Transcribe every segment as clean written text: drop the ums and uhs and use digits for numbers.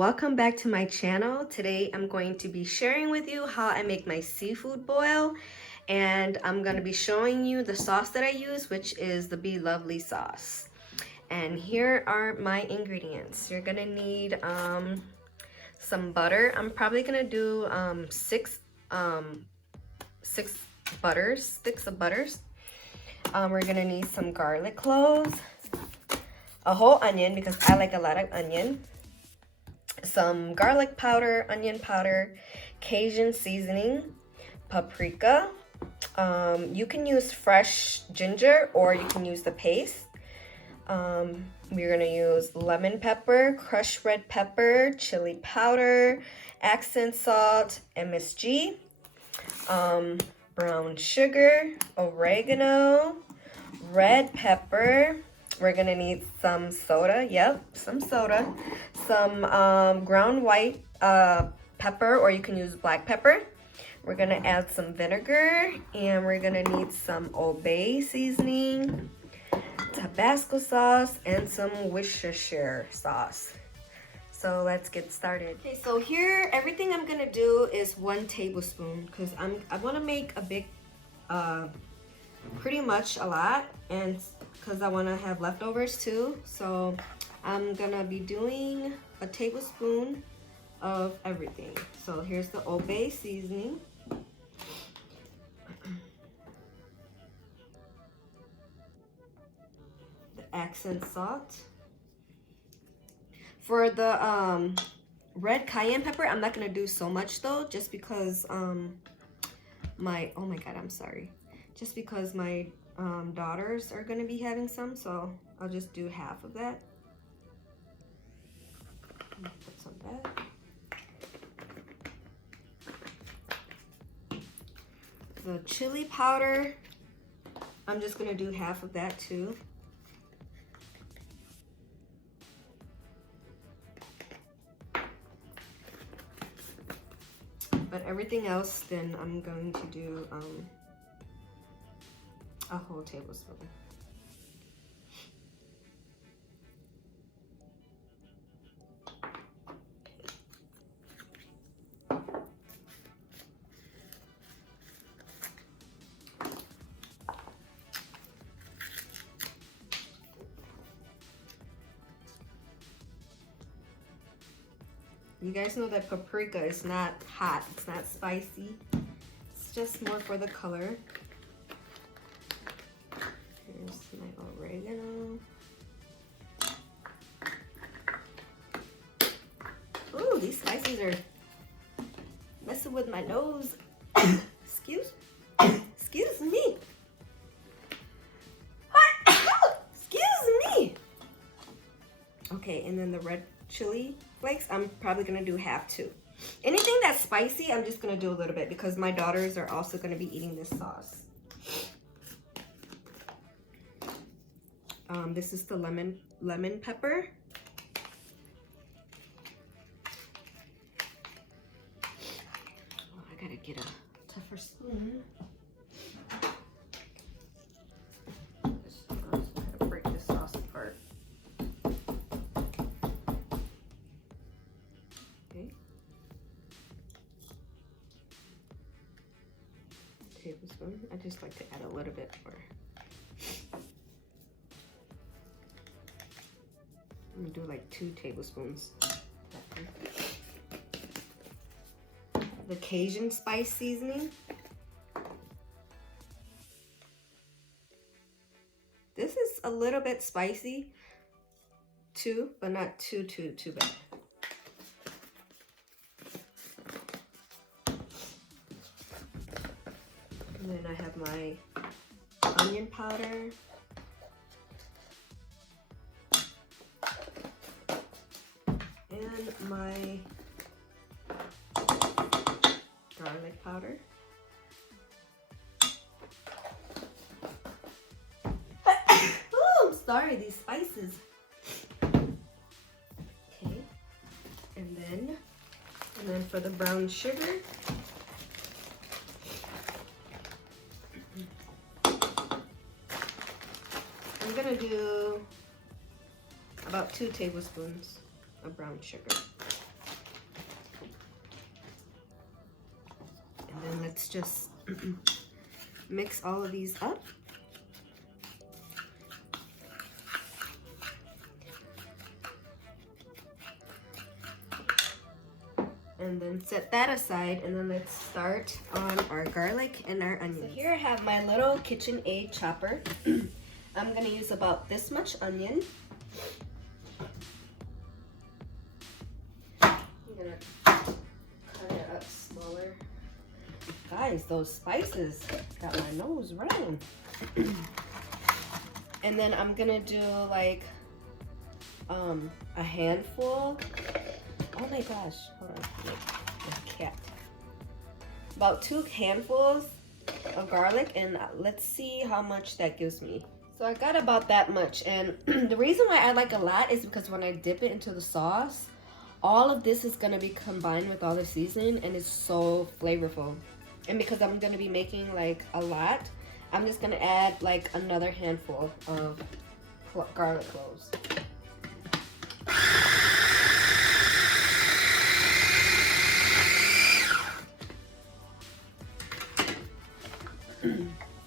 welcome back to my channel. Today I'm going to be sharing with you how I make my seafood boil, and I'm going to be showing you the sauce that I use, which is the Be Lovely sauce. And here are my ingredients. You're going to need some butter. I'm probably going to do six sticks of butters. We're going to need some garlic cloves, a whole onion because I like a lot of onion, some garlic powder, onion powder, Cajun seasoning, paprika. You can use fresh ginger or you can use the paste. We're gonna use lemon pepper, crushed red pepper, chili powder, accent salt, MSG, brown sugar, oregano, red pepper. We're gonna need some soda, some soda, some ground white pepper, or you can use black pepper. We're gonna add some vinegar, and we're gonna need some Old Bay seasoning, Tabasco sauce, and some Worcestershire sauce. So let's get started. Okay, so here everything I'm gonna do is 1 tablespoon because I want to make a big, pretty much a lot, and because I want to have leftovers too. So I'm gonna be doing a tablespoon of everything. So here's the Old Bay seasoning. The accent salt. For the red cayenne pepper, I'm not gonna do so much though, just because oh my god, I'm sorry. Just because my daughters are gonna be having some, so I'll just do half of that. Put some back. The chili powder, I'm just gonna do half of that too. But everything else, then I'm going to do a whole tablespoon. You guys know that paprika is not hot, it's not spicy. It's just more for the color. Here's my oregano. Ooh, these spices are messing with my nose. Excuse me. Excuse me. Okay, and then the red chili flakes, I'm probably gonna do half too. Anything that's spicy, I'm just gonna do a little bit because my daughters are also gonna be eating this sauce. This is the lemon pepper. Oh, I gotta get a tougher spoon. I gotta break this sauce apart. Okay. Tablespoon. I just like to add a little bit more. I'm gonna do like 2 tablespoons. The Cajun Spice seasoning. This is a little bit spicy too, but not too bad. And then I have my onion powder. And my garlic powder. Oh, I'm sorry, these spices. Okay, and then for the brown sugar, I'm gonna do about 2 tablespoons of brown sugar. let's just mix all of these up. And then set that aside, and then let's start on our garlic and our onions. So here I have my little KitchenAid chopper. I'm gonna use about this much onion. I'm gonna cut it up smaller. Guys, those spices got my nose running. And then I'm gonna do like a handful. Oh my gosh, hold on, the cat. About 2 handfuls of garlic, and let's see how much that gives me. So I got about that much, and the reason why I like a lot is because when I dip it into the sauce, all of this is gonna be combined with all the seasoning, and it's so flavorful. And because I'm gonna be making like a lot, I'm just gonna add like another handful of garlic cloves.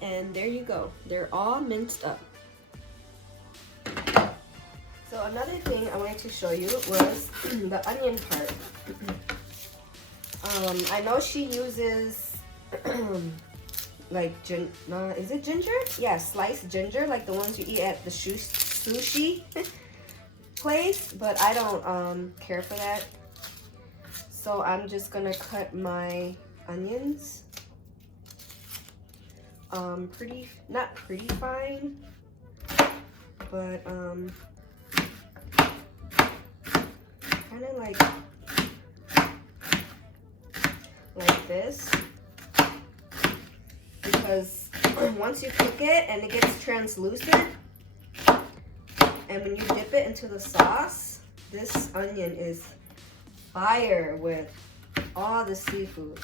And there you go. They're all minced up. So another thing I wanted to show you was the onion part. I know she uses like is it ginger? Yeah, sliced ginger, like the ones you eat at the sushi place, but I don't care for that. So I'm just gonna cut my onions not pretty fine, but kind of like this, because once you cook it and it gets translucent, and when you dip it into the sauce, this onion is fire with all the seafood.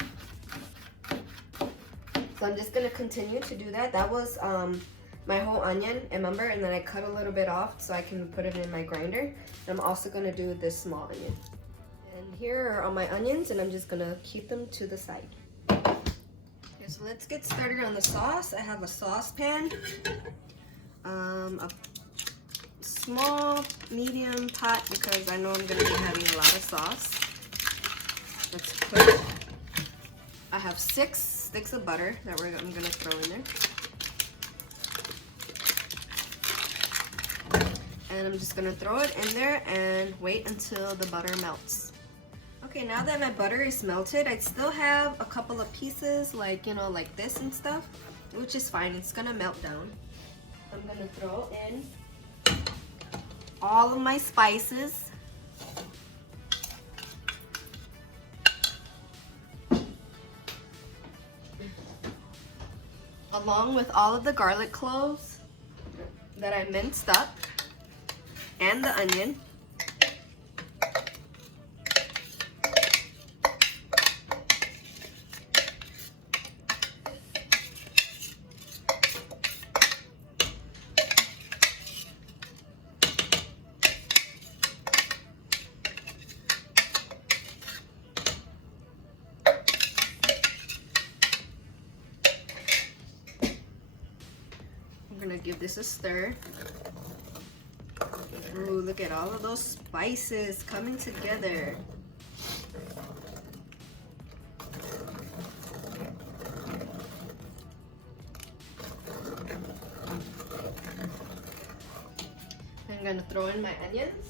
So I'm just gonna continue to do that. That was my whole onion, remember? And then I cut a little bit off so I can put it in my grinder. And I'm also gonna do this small onion. And here are all my onions, and I'm just gonna keep them to the side. Okay, so let's get started on the sauce. I have a saucepan, a small, medium pot, because I know I'm gonna be having a lot of sauce. Let's put, I have 6 sticks of butter that I'm gonna throw in there. And I'm just gonna throw it in there and wait until the butter melts. Okay, now that my butter is melted, I still have a couple of pieces like, you know, like this and stuff, which is fine, it's gonna melt down. I'm gonna throw in all of my spices. Along with all of the garlic cloves that I minced up, and the onion. I'm gonna give this a stir. Ooh, look at all of those spices coming together. I'm gonna throw in my onions.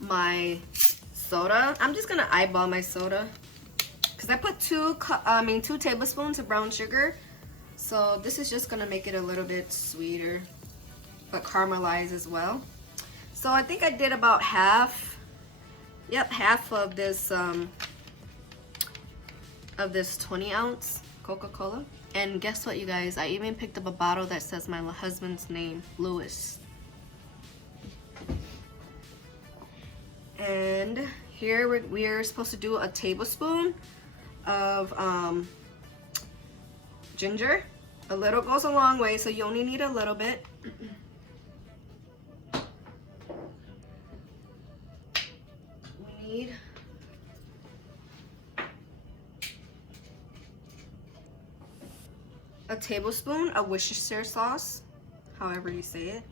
My soda. I'm just gonna eyeball my soda because I put 2 tablespoons of brown sugar, so this is just gonna make it a little bit sweeter but caramelize as well. So I think I did about half of this 20-ounce Coca-Cola. And guess what, you guys, I even picked up a bottle that says my husband's name, Louis. And here we're supposed to do a tablespoon of ginger, A little goes a long way, so you only need a little bit. We need a tablespoon of Worcestershire sauce, however you say it.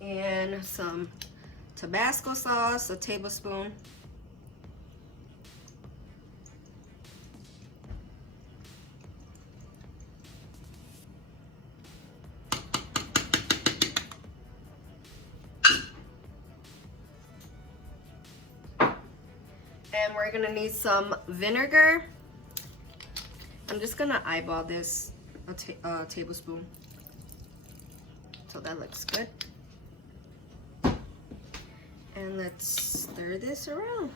And some Tabasco sauce, a tablespoon. And we're gonna need some vinegar. I'm just gonna eyeball this, a tablespoon. So that looks good. And let's stir this around.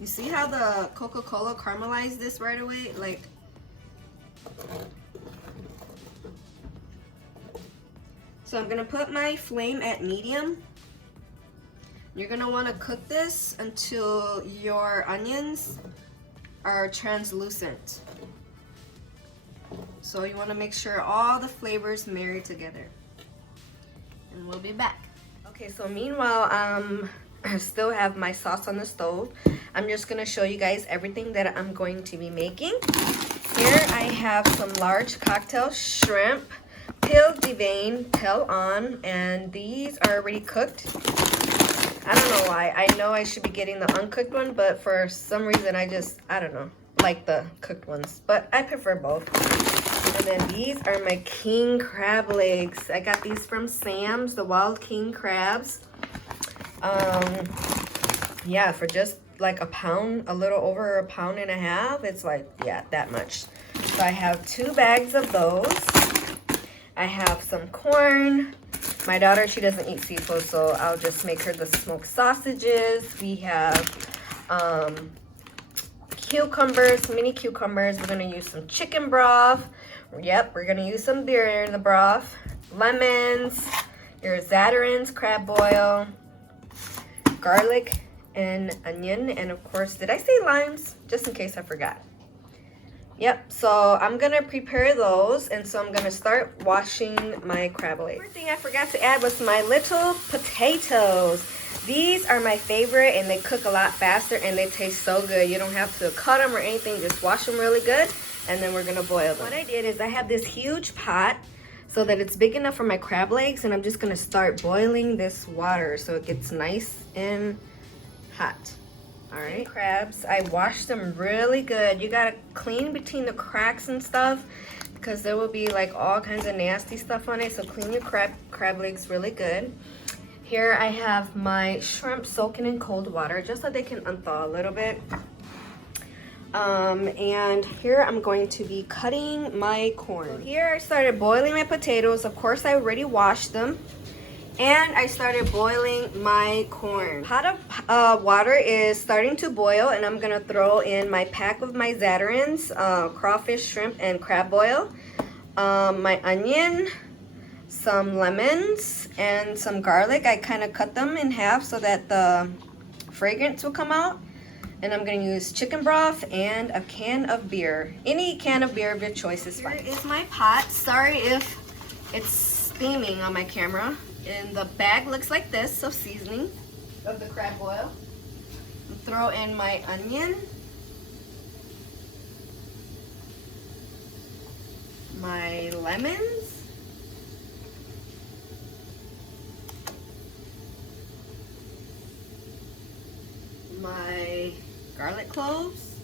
You see how the Coca-Cola caramelized this right away? Like, so I'm gonna put my flame at medium. You're gonna wanna cook this until your onions are translucent. So you wanna make sure all the flavors marry together. And we'll be back. Okay, so meanwhile, I still have my sauce on the stove. I'm just gonna show you guys everything that I'm going to be making. Here I have some large cocktail shrimp, peeled, deveined, tail on, and these are already cooked. I don't know why. I know I should be getting the uncooked one, but for some reason I don't know, like the cooked ones. But I prefer both. And then these are my king crab legs. I got these from Sam's, the wild king crabs. Yeah, for just like a pound, a little over a pound and a half. It's like, yeah, that much. So I have 2 bags of those. I have some corn. My daughter, she doesn't eat seafood, so I'll just make her the smoked sausages. We have cucumbers, mini cucumbers. We're gonna use some chicken broth. Yep, we're gonna use some beer in the broth. Lemons, your zatarins, crab boil, garlic and onion, and of course, did I say limes? Just in case I forgot. Yep, so I'm gonna prepare those, and so I'm gonna start washing my crab legs. One thing I forgot to add was my little potatoes. These are my favorite, and they cook a lot faster, and they taste so good. You don't have to cut them or anything, just wash them really good, and then we're gonna boil them. What I did is I have this huge pot so that it's big enough for my crab legs, and I'm just gonna start boiling this water so it gets nice and hot. All right, crabs, I washed them really good. You gotta clean between the cracks and stuff because there will be like all kinds of nasty stuff on it. So clean your crab legs really good. Here I have my shrimp soaking in cold water just so they can unthaw a little bit. And here I'm going to be cutting my corn. So here I started boiling my potatoes. Of course, I already washed them. And I started boiling my corn. Pot of water is starting to boil, and I'm gonna throw in my pack of my zatarins, crawfish, shrimp, and crab boil, my onion, some lemons, and some garlic. I kind of cut them in half so that the fragrance will come out. And I'm gonna use chicken broth and a can of beer. Any can of beer of your choice is fine. Here is my pot. Sorry if it's steaming on my camera. And the bag looks like this of seasoning of the crab boil. Throw in my onion, my lemons, my garlic cloves,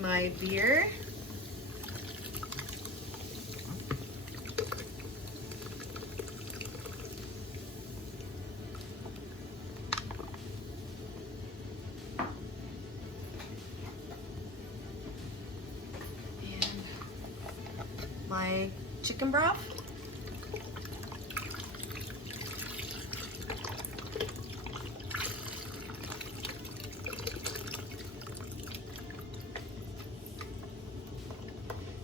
my beer, my chicken broth,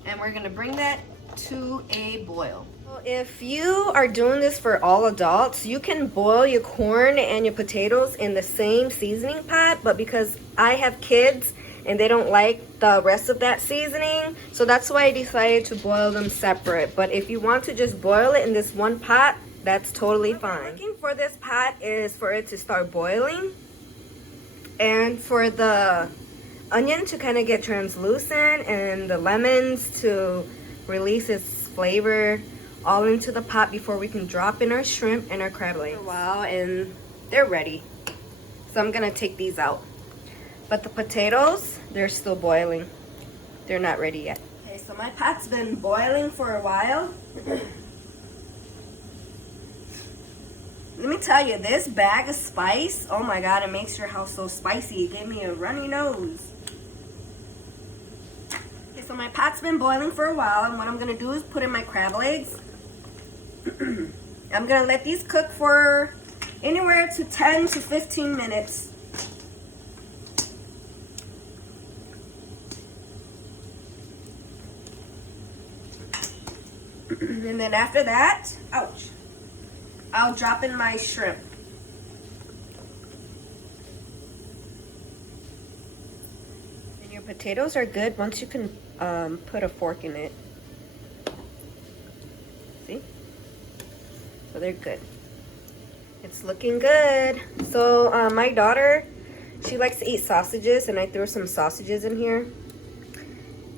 and we're gonna bring that to a boil. if you are doing this for all adults, you can boil your corn and your potatoes in the same seasoning pot, but because I have kids and they don't like the rest of that seasoning, so that's why I decided to boil them separate. But if you want to just boil it in this one pot, that's totally fine. What I'm looking for this pot is for it to start boiling and for the onion to kind of get translucent and the lemons to release its flavor all into the pot before we can drop in our shrimp and our crab legs. For a while and they're ready. So I'm gonna take these out. But the potatoes, they're still boiling. They're not ready yet. Okay, so my pot's been boiling for a while. Let me tell you, this bag of spice, oh my God, it makes your house so spicy. It gave me a runny nose. Okay, so my pot's been boiling for a while, and what I'm gonna do is put in my crab legs. I'm gonna let these cook for anywhere to 10 to 15 minutes. And then after that, ouch, I'll drop in my shrimp. And your potatoes are good once you can put a fork in it. See? So they're good. It's looking good. So my daughter, she likes to eat sausages, and I threw some sausages in here.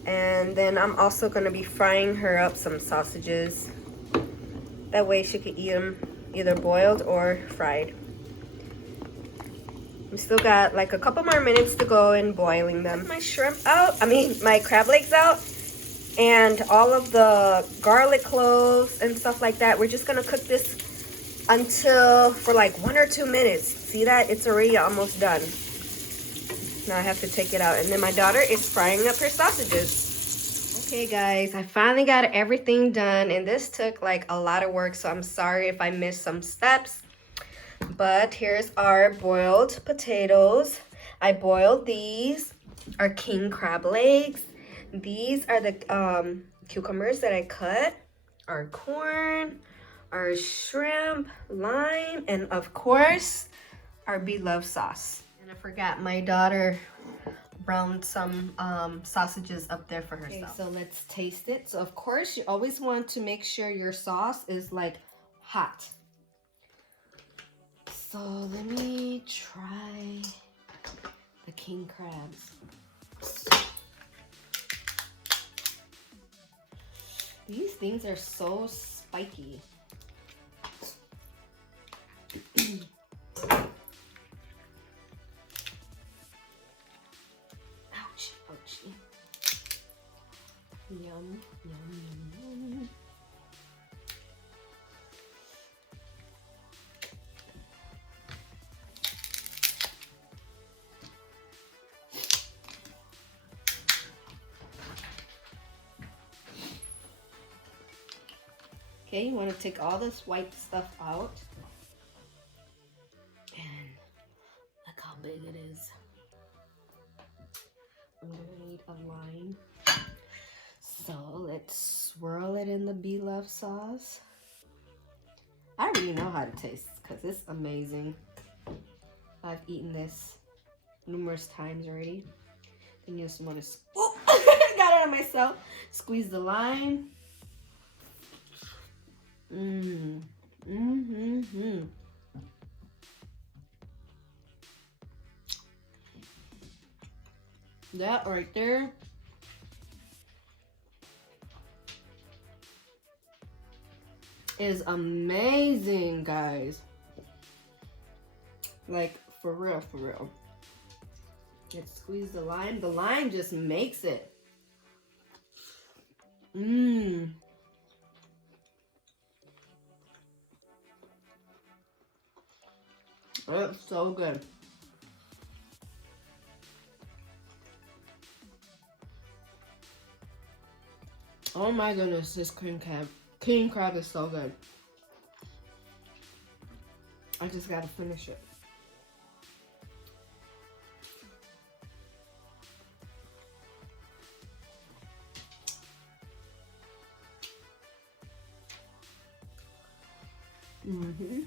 And then I'm also gonna be frying her up some sausages. That way she could eat them either boiled or fried. We still got like a couple more minutes to go in boiling them. My shrimp out, my crab legs out, and all of the garlic cloves and stuff like that. We're just gonna cook this until for like 1 or 2 minutes. See that? It's already almost done. Now I have to take it out. And then my daughter is frying up her sausages. Okay guys, I finally got everything done, and this took like a lot of work, so I'm sorry if I missed some steps. But here's our boiled potatoes. I boiled these, our king crab legs. These are the cucumbers that I cut, our corn, our shrimp, lime, and of course, our beloved sauce. And I forgot, my daughter browned some sausages up there for herself. Okay, so let's taste it. So of course, you always want to make sure your sauce is like hot. So let me try the king crabs. These things are so spiky. Ouch, ouchie. Yum, yum, yum, yum. Okay, you want to take all this white stuff out. And look how big it is. I'm gonna need a line. So let's swirl it in the beloved sauce. I already know how to taste because it's amazing. I've eaten this numerous times already. Then you just want to, oh, I got it on myself. Squeeze the lime. That right there is amazing, guys. Like, for real, for real. Let's squeeze the lime. The lime just makes it. It's so good. Oh my goodness, this king crab is so good. I just gotta finish it. Mm-hmm.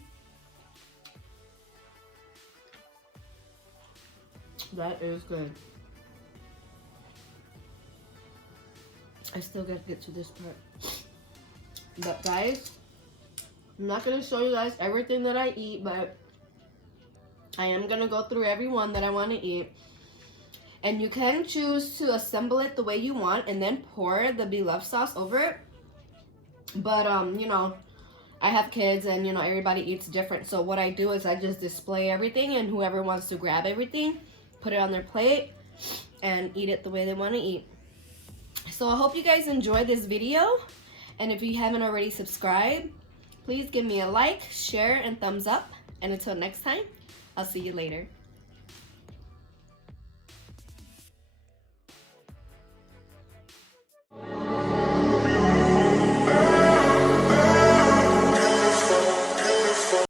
That is good. I still gotta get to this part. But guys, I'm not gonna show you guys everything that I eat, but I am gonna go through every one that I want to eat. And you can choose to assemble it the way you want and then pour the beloved sauce over it. But you know, I have kids and you know everybody eats different. So what I do is I just display everything, and whoever wants to grab everything, put it on their plate and eat it the way they want to eat. So I hope you guys enjoyed this video, and if you haven't already subscribed, please give me a like, share, and thumbs up. And until next time, I'll see you later.